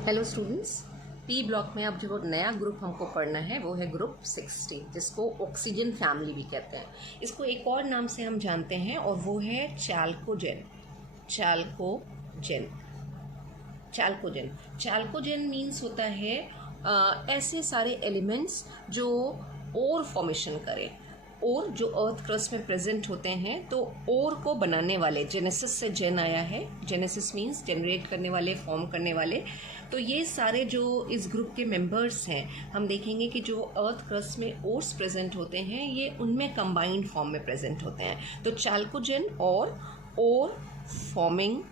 Hello students, P block में अब जो नया ग्रुप हमको पढ़ना है वो है ग्रुप 60, जिसको ऑक्सीजन फैमिली भी कहते हैं। इसको एक और नाम से हम जानते हैं और वो है चैल्कोजेन। चैल्कोजेन चैल्कोजेन चैल्कोजेन मीन्स होता है ऐसे सारे एलिमेंट्स जो और फॉर्मेशन करें, और जो अर्थ क्रस्ट में प्रेजेंट होते हैं। तो और को बनाने वाले, जेनेसिस से जेन आया है, जेनेसिस मीन्स जनरेट करने वाले, फॉर्म करने वाले। तो ये सारे जो इस ग्रुप के मेंबर्स हैं, हम देखेंगे कि जो अर्थ क्रस्ट में ओर्स प्रेजेंट होते हैं ये उनमें कंबाइंड फॉर्म में प्रेजेंट होते हैं। तो चैल्कोजेन और फॉर्मिंग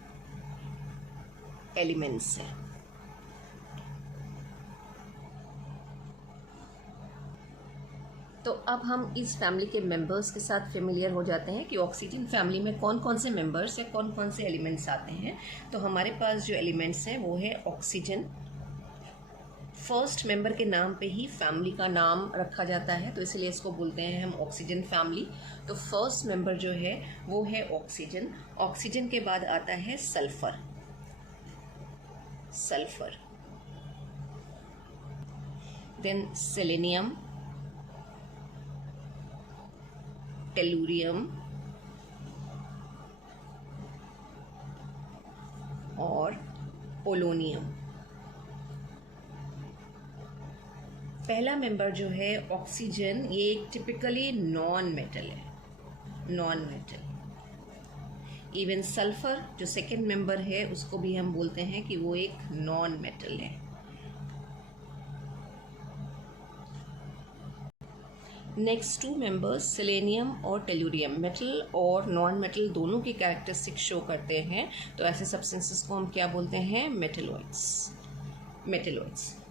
एलिमेंट्स हैं। तो अब हम इस फैमिली के मेंबर्स के साथ फेमिलियर हो जाते हैं कि ऑक्सीजन फैमिली में कौन कौन से मेंबर्स या कौन कौन से एलिमेंट्स आते हैं। तो हमारे पास जो एलिमेंट्स हैं वो है ऑक्सीजन। फर्स्ट मेंबर के नाम पे ही फैमिली का नाम रखा जाता है, तो इसलिए इसको बोलते हैं हम ऑक्सीजन फैमिली। तो फर्स्ट मेंबर जो है वो है ऑक्सीजन। ऑक्सीजन के बाद आता है सल्फर। देन सेलेनियम, टेलुरियम और पोलोनियम। पहला मेंबर जो है ऑक्सीजन, ये एक टिपिकली नॉन मेटल है, नॉन मेटल। इवन सल्फर जो सेकेंड मेंबर है उसको भी हम बोलते हैं कि वो एक नॉन मेटल है। नेक्स्ट टू मेंबर्स सेलेनियम और टेलुरियम, मेटल और नॉन मेटल दोनों की कैरेक्टरिस्टिक शो करते हैं। तो ऐसे सब्सटेंसेस को हम क्या बोलते हैं? मेटेलॉइड्स।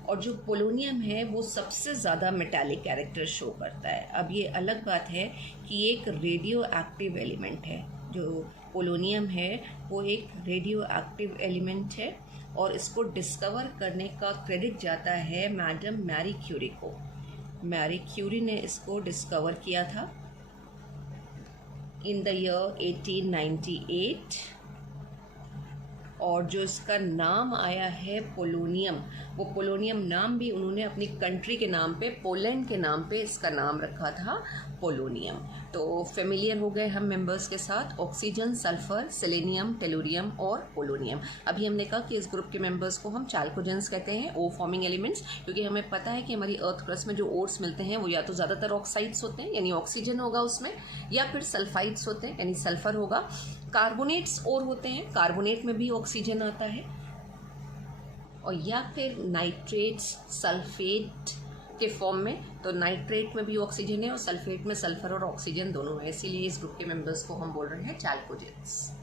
और जो पोलोनियम है वो सबसे ज़्यादा मेटालिक कैरेक्टर शो करता है। अब ये अलग बात है कि एक रेडियो एक्टिव एलिमेंट है। जो पोलोनियम है वो एक रेडियो एक्टिव एलिमेंट है और इसको डिस्कवर करने का क्रेडिट जाता है मैडम मैरी क्यूरी को। मैरी क्यूरी ने इसको डिस्कवर किया था इन द ईयर 1898। और जो इसका नाम आया है पोलोनियम, वो पोलोनियम नाम भी उन्होंने अपनी कंट्री के नाम पे, पोलैंड के नाम पे इसका नाम रखा था पोलोनियम। तो फेमिलियर हो गए हम मेंबर्स के साथ, ऑक्सीजन, सल्फर, सेलेनियम, टेलुरियम और पोलोनियम। अभी हमने कहा कि इस ग्रुप के मेंबर्स को हम चैल्कोजेंस कहते हैं, ओ फॉर्मिंग एलिमेंट्स, क्योंकि हमें पता है कि हमारी अर्थ क्रस्ट में जो ओर्स मिलते हैं वो या तो ज़्यादातर ऑक्साइड्स होते हैं यानी ऑक्सीजन होगा उसमें, या फिर सल्फाइड्स होते हैं यानी सल्फर होगा। कार्बोनेट्स और होते हैं, कार्बोनेट में भी ऑक्सीजन आता है, और या फिर नाइट्रेट्स, सल्फेट के फॉर्म में। तो नाइट्रेट में भी ऑक्सीजन है और सल्फेट में सल्फर और ऑक्सीजन दोनों है, इसीलिए इस ग्रुप के मेंबर्स को हम बोल रहे हैं चैल्कोजेंस।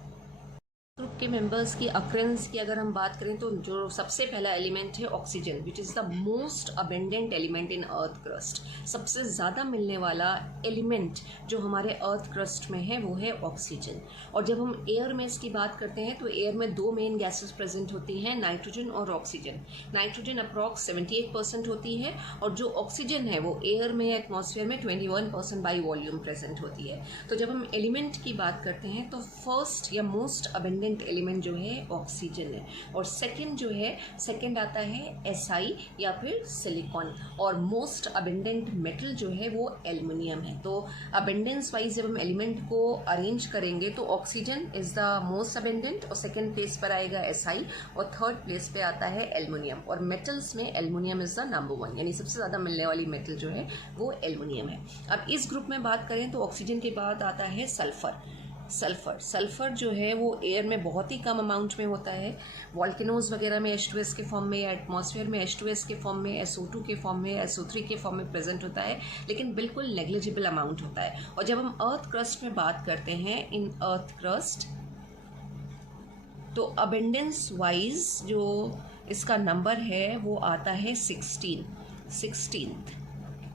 ग्रुप के मेंबर्स की अक्रेंस की अगर हम बात करें तो जो सबसे पहला एलिमेंट है oxygen, which is the most abundant element in earth crust. सबसे ज़्यादा मिलने वाला एलिमेंट जो हमारे अर्थ क्रस्ट में है वो है ऑक्सीजन। और जब हम एयर में इसकी बात करते हैं तो एयर में दो मेन गैसेस प्रेजेंट होती हैं, नाइट्रोजन और ऑक्सीजन। नाइट्रोजन अप्रॉक्स 78% होती है और जो ऑक्सीजन है वो एयर में, एटमॉस्फेयर में 21% बाई वॉल्यूम प्रेजेंट होती है। तो जब हम एलिमेंट की बात करते हैं तो फर्स्ट या मोस्ट अबेंडेंट एलिमेंट जो है ऑक्सीजन है, और सेकंड जो है, सेकंड आता है SI या फिर सिलिकॉन, और मोस्ट अबेंडेंट मेटल जो है वो एल्युमिनियम है। तो अबेंडेंस वाइज जब हम एलिमेंट को अरेंज करेंगे तो oxygen is the most abundant, और सेकंड प्लेस पर आएगा SI, और थर्ड प्लेस पे आता है एल्युमिनियम। और मेटल्स में एल्युमिनियम इज द नंबर 1, यानी सबसे ज़्यादा मिलने वाली मेटल जो है वो एल्युमिनियम है। अब इस ग्रुप में बात करें तो ऑक्सीजन के बाद आता है सल्फर जो है वो एयर में बहुत ही कम अमाउंट में होता है। वॉल्केनोज वगैरह में H2S के फॉर्म में, या एटमॉस्फेयर में H2S के फॉर्म में, SO2 के फॉर्म में, SO3 के फॉर्म में प्रेजेंट होता है, लेकिन बिल्कुल नेग्लिजिबल अमाउंट होता है। और जब हम अर्थ क्रस्ट में बात करते हैं, इन अर्थ क्रस्ट, तो अबेंडेंस वाइज जो इसका नंबर है वो आता है 16th।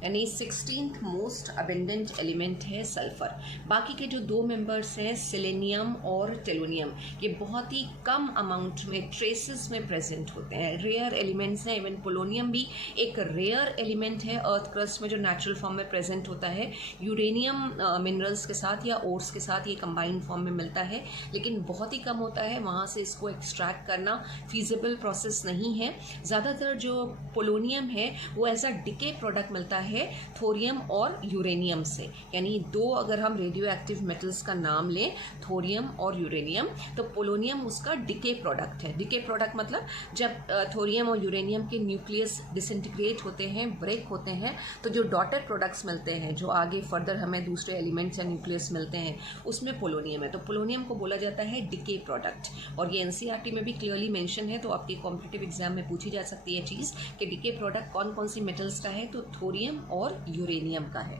यानी 16th मोस्ट अबेंडेंट एलिमेंट है सल्फर। बाकी के जो 2 मेंबर्स हैं सेलेनियम और टेलोनियम, ये बहुत ही कम अमाउंट में ट्रेसेस में प्रेजेंट होते हैं, रेयर एलिमेंट्स हैं। इवन पोलोनियम भी एक रेयर एलिमेंट है अर्थ क्रस्ट में जो नेचुरल फॉर्म में प्रेजेंट होता है। यूरेनियम मिनरल्स के साथ या ओर्स के साथ ये कंबाइंड फॉर्म में मिलता है, लेकिन बहुत ही कम होता है, वहाँ से इसको एक्सट्रैक्ट करना फीजिबल प्रोसेस नहीं है। ज़्यादातर जो पोलोनियम है वो एज अ डिके प्रोडक्ट मिलता है थोरियम और यूरेनियम से। यानी 2 अगर हम रेडियो एक्टिव मेटल्स का नाम लें, थोरियम और यूरेनियम, तो पोलोनियम उसका डिके प्रोडक्ट है। डिके प्रोडक्ट मतलब जब थोरियम और यूरेनियम के न्यूक्लियस डिसइंटीग्रेट होते हैं, ब्रेक होते हैं, तो जो डॉटेड प्रोडक्ट्स मिलते हैं, जो आगे फर्दर हमें दूसरे एलिमेंट्स या न्यूक्लियस मिलते हैं, उसमें पोलोनियम है। तो पोलोनियम को बोला जाता है डिके प्रोडक्ट, और ये एनसीईआरटी में भी क्लियरली मेंशन है। तो आपके कॉम्पिटिटिव एग्जाम में पूछी जा सकती है चीज़ कि डिके प्रोडक्ट कौन कौन सी मेटल्स का है, तो थोरियम और यूरेनियम का है।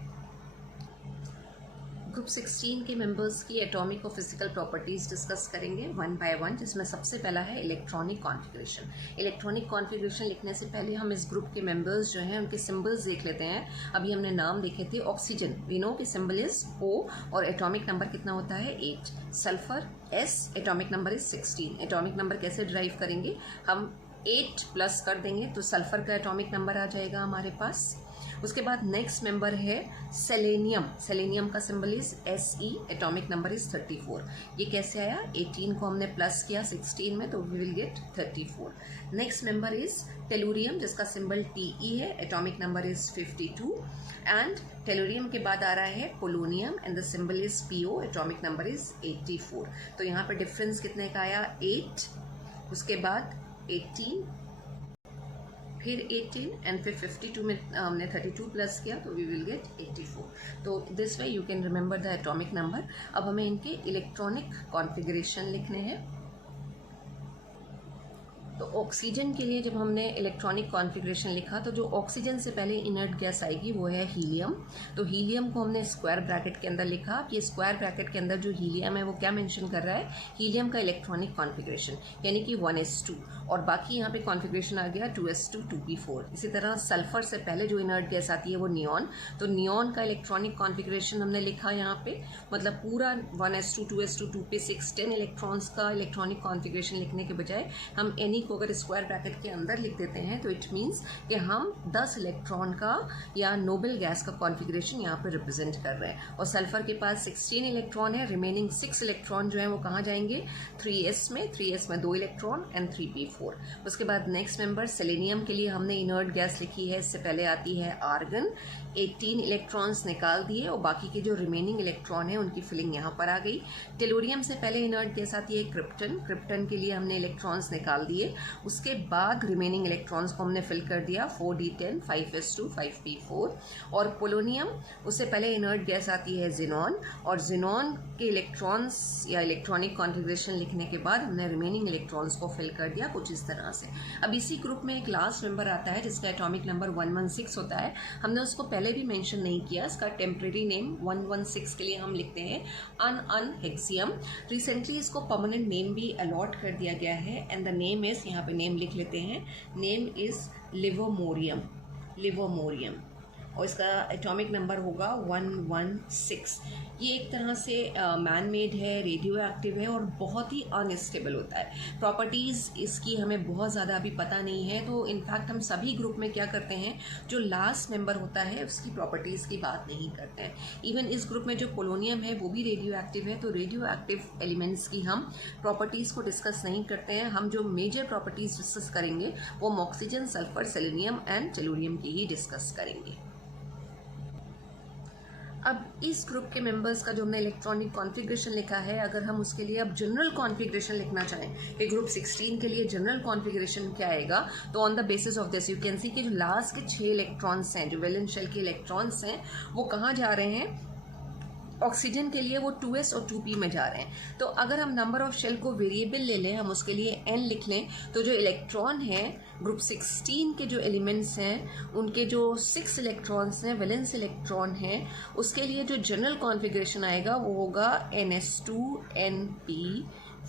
ग्रुप 16 के मेंबर्स की एटॉमिक और फिजिकल प्रॉपर्टीज डिस्कस करेंगे वन बाय वन, जिसमें सबसे पहला है इलेक्ट्रॉनिक कॉन्फ़िगरेशन। इलेक्ट्रॉनिक कॉन्फ़िगरेशन लिखने से पहले हम इस ग्रुप के मेंबर्स जो हैं उनके सिंबल्स देख लेते हैं। अभी हमने नाम देखे थे। ऑक्सीजन, वी नो कि सिंबल इज O और एटॉमिक नंबर कितना होता है 8। Sulphur S, atomic number is 16। Atomic number कैसे ड्राइव करेंगे, हम 8 प्लस कर देंगे तो सल्फर का एटॉमिक नंबर आ जाएगा हमारे पास। उसके बाद नेक्स्ट मेंबर है सेलेनियम। सेलेनियम का symbol is Se, atomic number is 34। ये कैसे आया, 18 को हमने प्लस किया 16 में, तो we will get 34। Next member is tellurium, जिसका सिंबल Te है, atomic number is 52। And tellurium के बाद आ रहा है polonium and the symbol is Po, atomic number is 84। तो यहाँ पर डिफरेंस कितने का आया, 8, उसके बाद 18, फिर 18 एंड फिर 52 में हमने 32 प्लस किया, तो वी विल गेट 84। तो this way you can remember the atomic number. अब हमें इनके इलेक्ट्रॉनिक कॉन्फ़िगरेशन लिखने हैं। तो ऑक्सीजन के लिए जब हमने इलेक्ट्रॉनिक कॉन्फ़िगरेशन लिखा, तो जो ऑक्सीजन से पहले इनर्ट गैस आएगी वो है हीलियम। तो हीलियम को हमने स्क्वायर ब्रैकेट के अंदर लिखा। अब ये स्क्वायर ब्रैकेट के अंदर जो हीलियम है वो क्या मेंशन कर रहा है, हीलियम का इलेक्ट्रॉनिक कॉन्फ़िगरेशन, यानी कि 1s2, और बाकी यहाँ पे कॉन्फ़िगरेशन आ गया 2s2 2p4। इसी तरह सल्फर से पहले जो इनर्ट गैस आती है वो नियॉन। तो नियॉन का इलेक्ट्रॉनिक कॉन्फ़िगरेशन हमने लिखा यहाँ पे, मतलब पूरा 1s2 2s2 2p6 10 इलेक्ट्रॉन्स का इलेक्ट्रॉनिक कॉन्फ़िगरेशन लिखने के बजाय हम एनी को अगर स्क्वायर ब्रैकेट के अंदर लिख देते हैं तो इट मीन्स कि हम 10 इलेक्ट्रॉन का या नोबल गैस का कॉन्फ़िगरेशन यहाँ पे रिप्रेजेंट कर रहे हैं। और सल्फर के पास 16 इलेक्ट्रॉन है, रिमेनिंग 6 इलेक्ट्रॉन जो है वो कहाँ जाएंगे, 3s में 2 इलेक्ट्रॉन एंड 3p4। उसके बाद नेक्स्ट मेंबर सेलेनियम के लिए हमने इनर्ट गैस लिखी है, इससे पहले आती है आर्गन। 18 इलेक्ट्रॉन्स निकाल दिए और बाकी के जो रिमेनिंग इलेक्ट्रॉन है उनकी फिलिंग यहाँ पर आ गई। टेलुरियम से पहले इनर्ट गैस आती है क्रिप्टन। क्रिप्टन के लिए हमने इलेक्ट्रॉन्स निकाल दिए, उसके बाद रिमेनिंग इलेक्ट्रॉन्स को हमने फिल कर दिया 4d10 5s2 5p4। और पोलोनियम, उससे पहले इनर्ट गैस आती है जिनॉन, और जिनॉन के इलेक्ट्रॉन्स या इलेक्ट्रॉनिक कॉन्फ़िगरेशन लिखने के बाद हमने रिमेनिंग इलेक्ट्रॉन्स को फिल कर दिया कुछ इस तरह से। अब इसी ग्रुप में एक लास्ट मेंबर आता है जिसका एटॉमिक नंबर 116 होता है। हमने उसको पहले भी मेंशन नहीं किया, इसका टेम्परेरी नेम 116 के लिए हम लिखते हैं अनहेक्सियम। रिसेंटली इसको परमानेंट नेम भी अलॉट कर दिया गया है एंड द नेम इज, यहाँ पे नेम लिख लेते हैं, नेम इज लिवर्मोरियम। लिवर्मोरियम, और इसका एटॉमिक नंबर होगा 116। ये एक तरह से मैन मेड है, रेडियो एक्टिव है और बहुत ही अनस्टेबल होता है। प्रॉपर्टीज़ इसकी हमें बहुत ज़्यादा अभी पता नहीं है, तो इनफैक्ट हम सभी ग्रुप में क्या करते हैं, जो लास्ट मेंबर होता है उसकी प्रॉपर्टीज़ की बात नहीं करते हैं। इवन इस ग्रुप में जो पोलोनियम है वो भी रेडियो एक्टिव है, तो रेडियो एक्टिव एलिमेंट्स की हम प्रॉपर्टीज़ को डिस्कस नहीं करते हैं। हम जो मेजर प्रॉपर्टीज़ डिस्कस करेंगे वो oxygen, sulphur, selenium and tellurium की ही डिस्कस करेंगे। अब इस ग्रुप के मेंबर्स का जो हमने इलेक्ट्रॉनिक कॉन्फ़िगरेशन लिखा है, अगर हम उसके लिए अब जनरल कॉन्फ़िगरेशन लिखना चाहें कि ग्रुप 16 के लिए जनरल कॉन्फ़िगरेशन क्या आएगा, तो on the basis of this you can see कि जो लास्ट के 6 इलेक्ट्रॉन्स हैं, जो वैलेंस शेल के इलेक्ट्रॉन्स हैं, वो कहाँ जा रहे हैं, ऑक्सीजन के लिए वो 2s और 2p में जा रहे हैं। तो अगर हम नंबर ऑफ शेल को वेरिएबल ले लें, हम उसके लिए n लिख लें, तो जो इलेक्ट्रॉन है ग्रुप 16 के जो एलिमेंट्स हैं उनके जो 6 इलेक्ट्रॉन्स हैं, वैलेंस इलेक्ट्रॉन हैं, उसके लिए जो जनरल कॉन्फ़िगरेशन आएगा वो होगा ns2 np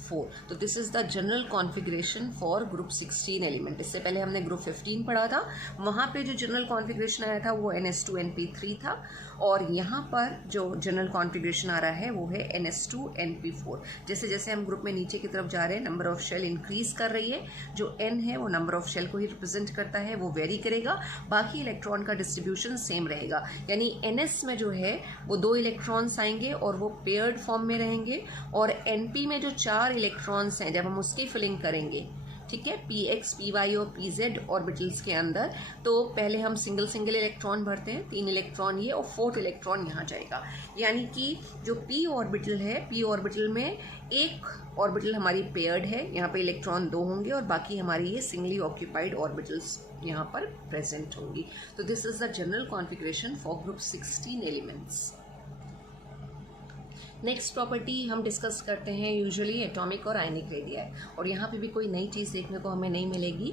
4। तो this is the general configuration for group 16 element. इससे पहले हमने ग्रुप 15 पढ़ा था, वहाँ पे जो जनरल कॉन्फ़िगरेशन आया था वो NS2NP3 था, और यहाँ पर जो जनरल कॉन्फ़िगरेशन आ रहा है वो है NS2NP4। जैसे जैसे हम ग्रुप में नीचे की तरफ जा रहे हैं, नंबर ऑफ शेल इंक्रीज कर रही है। जो N है वो नंबर ऑफ शेल को ही रिप्रेजेंट करता है, वो वेरी करेगा, बाकी इलेक्ट्रॉन का डिस्ट्रीब्यूशन सेम रहेगा। यानी NS में जो है वो 2 इलेक्ट्रॉन्स आएंगे और वो पेयर्ड फॉर्म में रहेंगे, और NP में जो 4 इलेक्ट्रॉन्स हैं जब हम उसकी फिलिंग करेंगे, ठीक है, PX, PY और PZ ऑर्बिटल्स के अंदर, तो पहले हम सिंगल सिंगल इलेक्ट्रॉन भरते हैं, 3 इलेक्ट्रॉन ये और 4th इलेक्ट्रॉन यहाँ जाएगा। यानी कि जो P ऑर्बिटल है, P ऑर्बिटल में एक ऑर्बिटल हमारी पेयर्ड है, यहाँ पे इलेक्ट्रॉन 2 होंगे और बाकी हमारी ये सिंगली ऑक्यूपाइड ऑर्बिटल्स यहाँ पर प्रेजेंट होंगी। तो this is the general configuration for group 16 elements. Next property हम डिस्कस करते हैं यूजुअली एटॉमिक और आयनिक रेडियाई, और यहाँ पे भी कोई नई चीज़ देखने को हमें नहीं मिलेगी।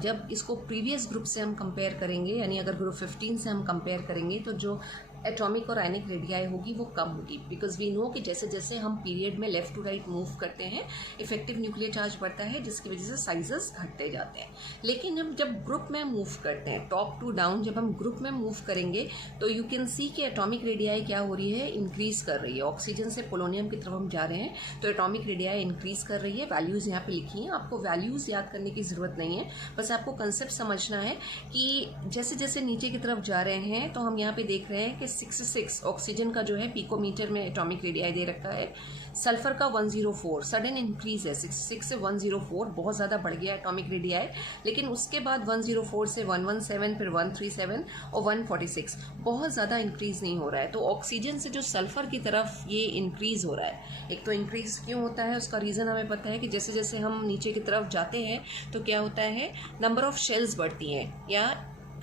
जब इसको प्रीवियस ग्रुप से हम कंपेयर करेंगे, यानी अगर ग्रुप 15 से हम कंपेयर करेंगे, तो जो एटॉमिक और आयनिक रेडियाई होगी वो कम होगी, बिकॉज वी नो कि जैसे जैसे हम पीरियड में लेफ्ट टू राइट मूव करते हैं इफेक्टिव न्यूक्लियर चार्ज बढ़ता है, जिसकी वजह से साइजेस घटते जाते हैं। लेकिन हम जब ग्रुप में मूव करते हैं, टॉप टू डाउन जब हम ग्रुप में मूव करेंगे, तो यू कैन सी कि एटॉमिक रेडियाई क्या हो रही है, इंक्रीज कर रही है। ऑक्सीजन से पोलोनियम की तरफ हम जा रहे हैं, तो एटॉमिक रेडियाई इंक्रीज कर रही है। वैल्यूज़ यहाँ पे लिखी हैं, आपको वैल्यूज़ याद करने की ज़रूरत नहीं है, बस आपको कंसेप्ट समझना है कि जैसे जैसे नीचे की तरफ जा रहे हैं, तो हम यहाँ पे देख रहे हैं कि 66 ऑक्सीजन का जो है पिकोमीटर में एटॉमिक रेडियाई दे रखा है, सल्फर का 104, सडन इंक्रीज है 66 से 104, बहुत ज़्यादा बढ़ गया एटॉमिक रेडियाई। लेकिन उसके बाद 104 से 117, फिर 137 और 146, बहुत ज़्यादा इंक्रीज नहीं हो रहा है। तो ऑक्सीजन से जो सल्फर की तरफ ये इंक्रीज हो रहा है, एक तो इंक्रीज क्यों होता है उसका रीज़न हमें पता है कि जैसे जैसे हम नीचे की तरफ जाते हैं तो क्या होता है, नंबर ऑफ शेल्स बढ़ती हैं, या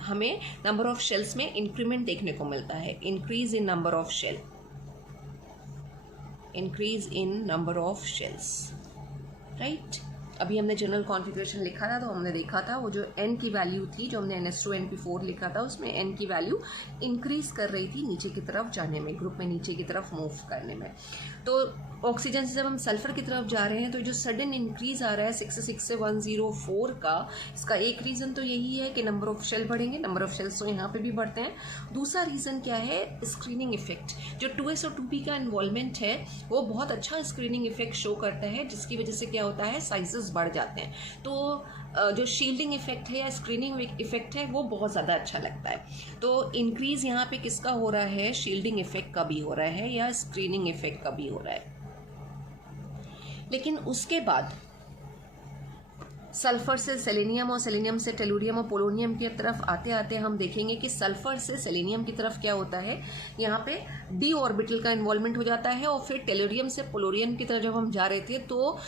हमें नंबर ऑफ शेल्स में इंक्रीमेंट देखने को मिलता है, increase in number of shell, increase in number of shells, right. अभी हमने जनरल कॉन्फ़िगरेशन लिखा था, तो हमने देखा था वो जो n की वैल्यू थी, जो हमने NS2NP4 लिखा था, उसमें n की वैल्यू इंक्रीज कर रही थी नीचे की तरफ जाने में, ग्रुप में नीचे की तरफ मूव करने में। तो ऑक्सीजन से जब हम सल्फर की तरफ जा रहे हैं, तो जो सडन इंक्रीज आ रहा है 66 से 104 का, इसका एक रीज़न तो यही है कि नंबर ऑफ शेल बढ़ेंगे, नंबर ऑफ शेल्स तो यहाँ पे भी बढ़ते हैं। दूसरा रीज़न क्या है, स्क्रीनिंग इफेक्ट। जो 2s और 2p का इन्वॉल्वमेंट है वो बहुत अच्छा स्क्रीनिंग इफेक्ट शो करता है, जिसकी वजह से क्या होता है, साइजेस बढ़ जाते हैं। तो जो शील्डिंग इफेक्ट है या स्क्रीनिंग इफेक्ट है वो बहुत ज़्यादा अच्छा लगता है। तो इंक्रीज यहाँ पे किसका हो रहा है, शील्डिंग इफेक्ट का भी हो रहा है या स्क्रीनिंग इफेक्ट का भी हो रहा है। लेकिन उसके बाद सल्फर से सेलेनियम और सेलेनियम से टेलुरियम और पोलोनियम की तरफ आते आते हम देखेंगे कि सल्फर से सेलेनियम की तरफ क्या होता है, यहाँ पे डी ऑर्बिटल का इन्वॉल्वमेंट हो जाता है, और फिर टेलुरियम से पोलोनियम की तरफ जब हम जा रहे थे तो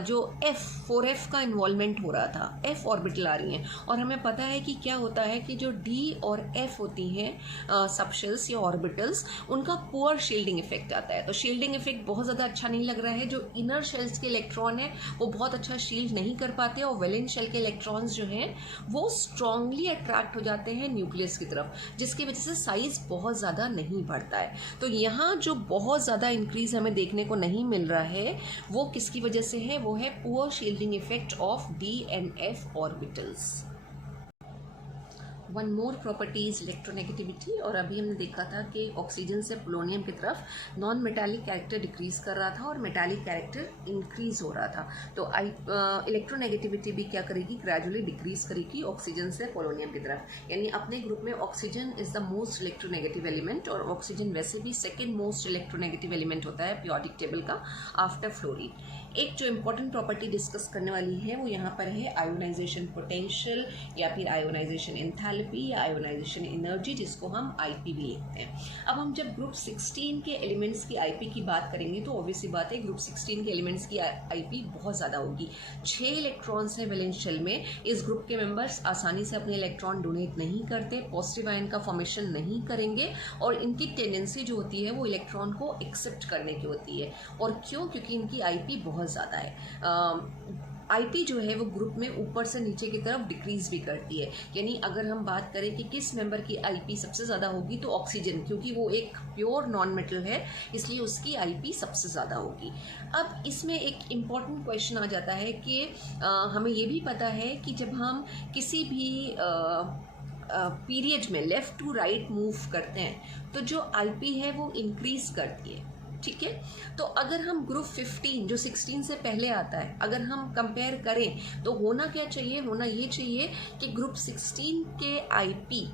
जो F4F का इन्वॉल्वमेंट हो रहा था, F ऑर्बिटल आ रही हैं, और हमें पता है कि क्या होता है कि जो D और F होती हैं सबशेल्स या ऑर्बिटल्स, उनका पुअर शील्डिंग इफेक्ट आता है। तो शील्डिंग इफेक्ट बहुत ज़्यादा अच्छा नहीं लग रहा है, जो इनर शेल्स के इलेक्ट्रॉन है वो बहुत अच्छा शील्ड नहीं कर पाते, और वैलेंस शेल के इलेक्ट्रॉन्स जो हैं वो स्ट्रांगली अट्रैक्ट हो जाते हैं न्यूक्लियस की तरफ, जिसकी वजह से साइज बहुत ज़्यादा नहीं बढ़ता है। तो यहाँ जो बहुत ज़्यादा इंक्रीज हमें देखने को नहीं मिल रहा है वो किसकी वजह से है, वो है poor shielding effect of D and F orbitals. One more property is electronegativity, और अभी हमने देखा था कि ऑक्सीजन से पोलोनियम की तरफ नॉन मेटालिक कैरेक्टर डिक्रीज कर रहा था और मेटालिक कैरेक्टर इंक्रीज हो रहा था। तो इलेक्ट्रोनेगेटिविटी भी क्या करेगी, ग्रेजुअली डिक्रीज करेगी ऑक्सीजन से पोलोनियम की तरफ। यानी अपने ग्रुप में oxygen is the most electronegative element, और ऑक्सीजन वैसे भी सेकेंड मोस्ट इलेक्ट्रोनेगेटिव एलिमेंट होता है पीरियोडिक टेबल का आफ्टर फ्लोरीन। एक जो इम्पोर्टेंट प्रॉपर्टी डिस्कस करने वाली है वो यहाँ पर है आयोनाइजेशन पोटेंशियल, या फिर आयोनाइजेशन एंथैल्पी या आयोनाइजेशन एनर्जी, जिसको हम IP भी लिखते हैं। अब हम जब ग्रुप 16 के एलिमेंट्स की IP की बात करेंगे तो ऑब्वियसली बात है ग्रुप 16 के एलिमेंट्स की IP बहुत ज़्यादा होगी। 6 इलेक्ट्रॉन्स हैं वैलेंस शेल में। इस ग्रुप के मेंबर्स आसानी से अपने इलेक्ट्रॉन डोनेट नहीं करते, पॉजिटिव आयन का फॉर्मेशन नहीं करेंगे, और इनकी टेंडेंसी जो होती है वो इलेक्ट्रॉन को एक्सेप्ट करने की होती है। और क्यों, क्योंकि इनकी IP बहुत ज़्यादा है। आईपी जो है वो ग्रुप में ऊपर से नीचे की तरफ डिक्रीज भी करती है। यानी अगर हम बात करें कि किस मेंबर की आईपी सबसे ज़्यादा होगी तो ऑक्सीजन, क्योंकि वो एक प्योर नॉन मेटल है इसलिए उसकी आईपी सबसे ज़्यादा होगी। अब इसमें एक इम्पॉर्टेंट क्वेश्चन आ जाता है कि हमें ये भी पता है कि जब हम किसी भी पीरियड में लेफ़्ट टू राइट मूव करते हैं तो जो आईपी है वो इंक्रीज करती है। ठीक है, तो अगर हम ग्रुप 15 जो 16 से पहले आता है अगर हम कंपेयर करें तो होना क्या चाहिए, होना ये चाहिए कि ग्रुप 16 के आईपी,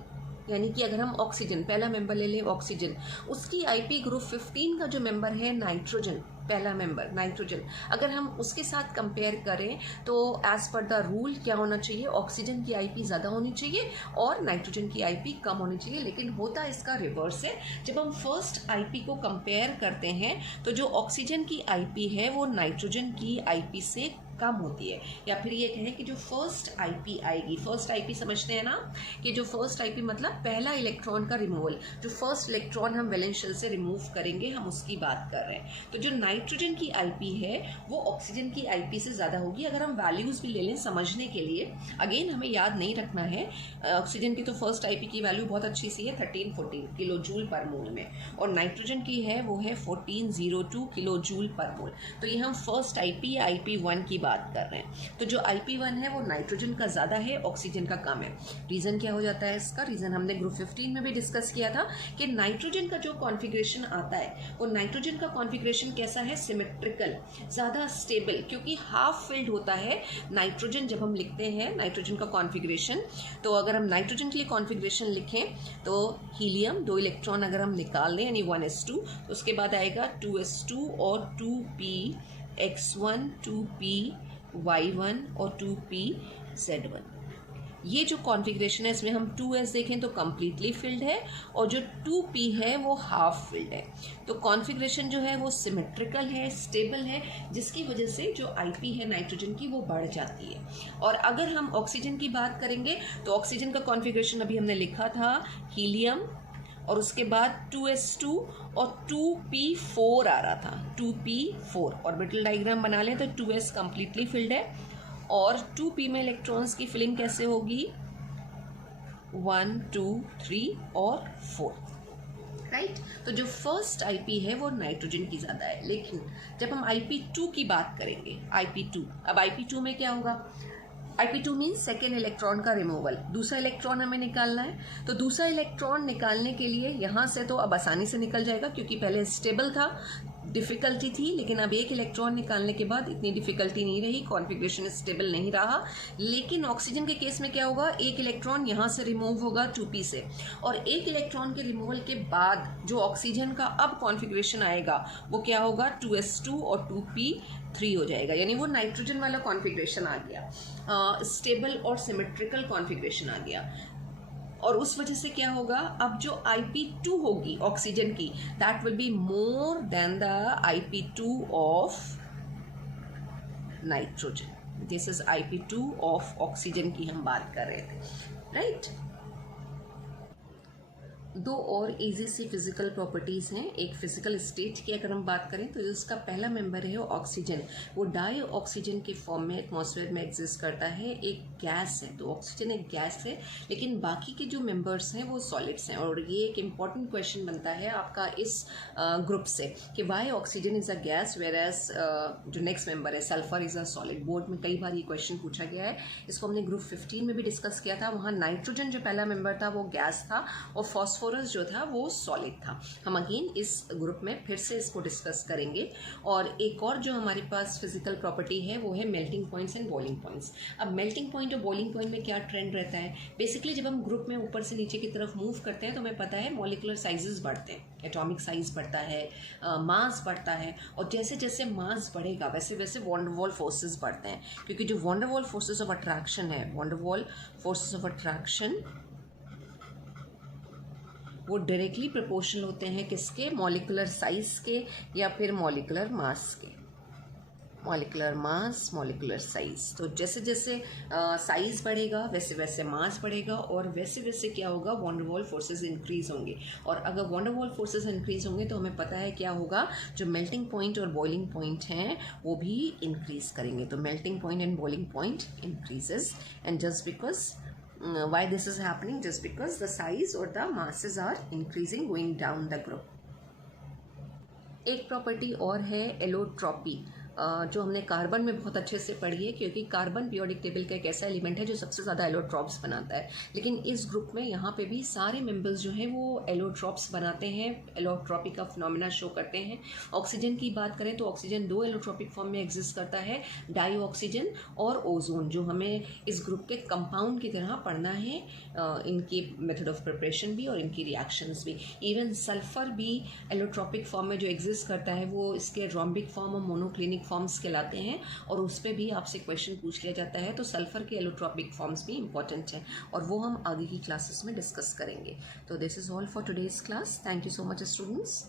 यानी कि अगर हम ऑक्सीजन पहला मेंबर ले लें ऑक्सीजन, उसकी आईपी ग्रुप 15 का जो मेंबर है नाइट्रोजन, पहला मेंबर नाइट्रोजन, अगर हम उसके साथ कंपेयर करें तो एज पर द रूल क्या होना चाहिए, ऑक्सीजन की आईपी ज़्यादा होनी चाहिए और नाइट्रोजन की आईपी कम होनी चाहिए। लेकिन होता इसका रिवर्स है। जब हम फर्स्ट आईपी को कंपेयर करते हैं तो जो ऑक्सीजन की आईपी है वो नाइट्रोजन की आईपी से कम होती है। या फिर ये कहें कि जो फर्स्ट आईपी आएगी, फर्स्ट आईपी समझते हैं ना कि जो फर्स्ट आईपी मतलब पहला इलेक्ट्रॉन का रिमूवल, जो फर्स्ट इलेक्ट्रॉन हम वैलेंस शेल से रिमूव करेंगे हम उसकी बात कर रहे हैं। तो जो नाइट्रोजन की आईपी है वो ऑक्सीजन की आईपी से ज़्यादा होगी। अगर हम वैल्यूज़ भी ले लें समझने के लिए, अगेन हमें याद नहीं रखना है, ऑक्सीजन की तो फर्स्ट आईपी की वैल्यू बहुत अच्छी सी है 1314 किलो जूल पर मोल में, और नाइट्रोजन की है वो है 1402 किलो जूल पर मोल। तो ये हम फर्स्ट आईपी या IP1 की बात कर रहे हैं। तो जो IP1 है वो नाइट्रोजन का ज़्यादा है, ऑक्सीजन का कम है। रीज़न क्या हो जाता है इसका, रीज़न हमने ग्रुप 15 में भी डिस्कस किया था कि नाइट्रोजन का जो कॉन्फ़िगरेशन आता है वो नाइट्रोजन का कॉन्फ़िगरेशन कैसा है, सिमेट्रिकल, ज़्यादा स्टेबल, क्योंकि हाफ फिल्ड होता है नाइट्रोजन। जब हम लिखते हैं नाइट्रोजन का कॉन्फ़िगरेशन, तो अगर हम नाइट्रोजन के लिए कॉन्फ़िगरेशन लिखें तो हीलियम 2 इलेक्ट्रॉन अगर हम निकाल लें यानी 1s2, तो उसके बाद आएगा 2s2 और 2p(x1), 2p(y1) और 2p(z1). ये जो कॉन्फ़िगरेशन है इसमें हम 2s देखें तो कम्प्लीटली फिल्ड है और जो 2p है वो हाफ फिल्ड है। तो कॉन्फ़िगरेशन जो है वो सिमेट्रिकल है, स्टेबल है, जिसकी वजह से जो आईपी है नाइट्रोजन की वो बढ़ जाती है। और अगर हम ऑक्सीजन की बात करेंगे तो ऑक्सीजन का कॉन्फ़िगरेशन अभी हमने लिखा था हीलियम और उसके बाद 2s2 और 2p4 आ रहा था, 2p4। ऑर्बिटल डायग्राम बना लें तो 2s कम्प्लीटली फिल्ड है और 2p में इलेक्ट्रॉन्स की फिलिंग कैसे होगी, 1 2 3 और 4, राइट। तो जो फर्स्ट आईपी है वो नाइट्रोजन की ज़्यादा है। लेकिन जब हम IP2 की बात करेंगे, IP2, अब IP2 में क्या होगा, IP2 मीन्स सेकेंड इलेक्ट्रॉन का रिमूवल, दूसरा इलेक्ट्रॉन हमें निकालना है। तो दूसरा इलेक्ट्रॉन निकालने के लिए यहाँ से तो अब आसानी से निकल जाएगा क्योंकि पहले स्टेबल था, डिफ़िकल्टी थी, लेकिन अब एक इलेक्ट्रॉन निकालने के बाद इतनी डिफ़िकल्टी नहीं रही, कॉन्फ़िगरेशन स्टेबल नहीं रहा। लेकिन ऑक्सीजन के केस में क्या होगा, एक इलेक्ट्रॉन यहाँ से रिमूव होगा 2p से, और एक इलेक्ट्रॉन के रिमूवल के बाद जो ऑक्सीजन का अब कॉन्फ़िगरेशन आएगा वो क्या होगा, 2s2 और 2p3 हो जाएगा, यानी वो नाइट्रोजन वाला कॉन्फ़िगरेशन आ गया, स्टेबल और सिमेट्रिकल कॉन्फ़िगरेशन आ गया। और उस वजह से क्या होगा, अब जो IP2 होगी ऑक्सीजन की, that will be more than the IP2 of nitrogen. This is IP2 of oxygen की हम बात कर रहे थे, राइट। दो और इजी सी फिजिकल प्रॉपर्टीज़ हैं। एक फिजिकल स्टेट की अगर हम बात करें तो उसका पहला मेंबर है ऑक्सीजन, वो डाई ऑक्सीजन के फॉर्म में एटमॉस्फेयर में एग्जिस्ट करता है, एक गैस है। तो ऑक्सीजन एक गैस है, लेकिन बाकी के जो मेंबर्स हैं वो सॉलिड्स हैं। और ये एक इम्पॉर्टेंट क्वेश्चन बनता है आपका इस ग्रुप से कि why oxygen is a gas whereas जो नेक्स्ट मेंबर है sulphur is a solid. Board में कई बार ये क्वेश्चन पूछा गया है, इसको हमने ग्रुप 15 में भी डिस्कस किया था। वहाँ नाइट्रोजन जो पहला मेंबर था वो गैस था और फॉस्फोरस जो था वो सॉलिड था। हम अगेन इस ग्रुप में फिर से इसको डिस्कस करेंगे। और एक और जो हमारे पास फिजिकल प्रॉपर्टी है वो है melting points and boiling points. अब मेल्टिंग पॉइंट और बॉइलिंग पॉइंट में क्या ट्रेंड रहता है, बेसिकली जब हम ग्रुप में ऊपर से नीचे की तरफ मूव करते हैं तो हमें पता है मॉलिकुलर साइजेस बढ़ते हैं, एटॉमिक साइज बढ़ता है, मास बढ़ता है, और जैसे जैसे मास बढ़ेगा वैसे वैसे वॉन डर वॉल फोर्सेस बढ़ते हैं, क्योंकि जो van der Waals forces of attraction है, van der Waals forces of attraction वो डायरेक्टली प्रोपोर्शनल होते हैं किसके, मॉलिकुलर साइज के या फिर मॉलिकुलर मास के। Molecular mass, molecular size. तो जैसे जैसे साइज बढ़ेगा वैसे वैसे मास बढ़ेगा, और वैसे वैसे क्या होगा, वॉन डर वाल फोर्सेस इंक्रीज होंगे। और अगर वॉन डर वाल फोर्सेस इंक्रीज होंगे तो हमें पता है क्या होगा, जो मेल्टिंग पॉइंट और बॉइलिंग पॉइंट हैं वो भी इंक्रीज करेंगे। तो melting point and boiling point increases, and just because why this is happening, just because the size or the masses are increasing going down the group। एक property और है allotropy, जो हमने कार्बन में बहुत अच्छे से पढ़ी है, क्योंकि कार्बन पीरियोडिक टेबल का एक ऐसा एलिमेंट है जो सबसे ज़्यादा एलोट्रॉप्स बनाता है। लेकिन इस ग्रुप में यहाँ पे भी सारे मेंबर्स जो हैं वो एलोट्रॉप्स बनाते हैं, एलोट्रॉपी का फिनोमेना शो करते हैं। ऑक्सीजन की बात करें तो ऑक्सीजन 2 एलोट्रॉपिक फॉर्म में एग्जिस्ट करता है, डाईऑक्सीजन और ओजोन, जो हमें इस ग्रुप के कंपाउंड की तरह पढ़ना है, इनकी मेथड ऑफ प्रिपरेशन भी और इनकी रिएक्शंस भी। इवन सल्फर भी एलोट्रॉपिक फॉर्म में जो एग्जिस्ट करता है वो इसके रोम्बिक फॉर्म और मोनोक्लिनिक फॉर्म्स कहलाते हैं, और उस पर भी आपसे क्वेश्चन पूछ लिया जाता है। तो सल्फर के एलोट्रॉपिक फॉर्म्स भी इंपॉर्टेंट हैं, और वो हम आगे की क्लासेस में डिस्कस करेंगे। तो this is all for today's class. Thank you so much students.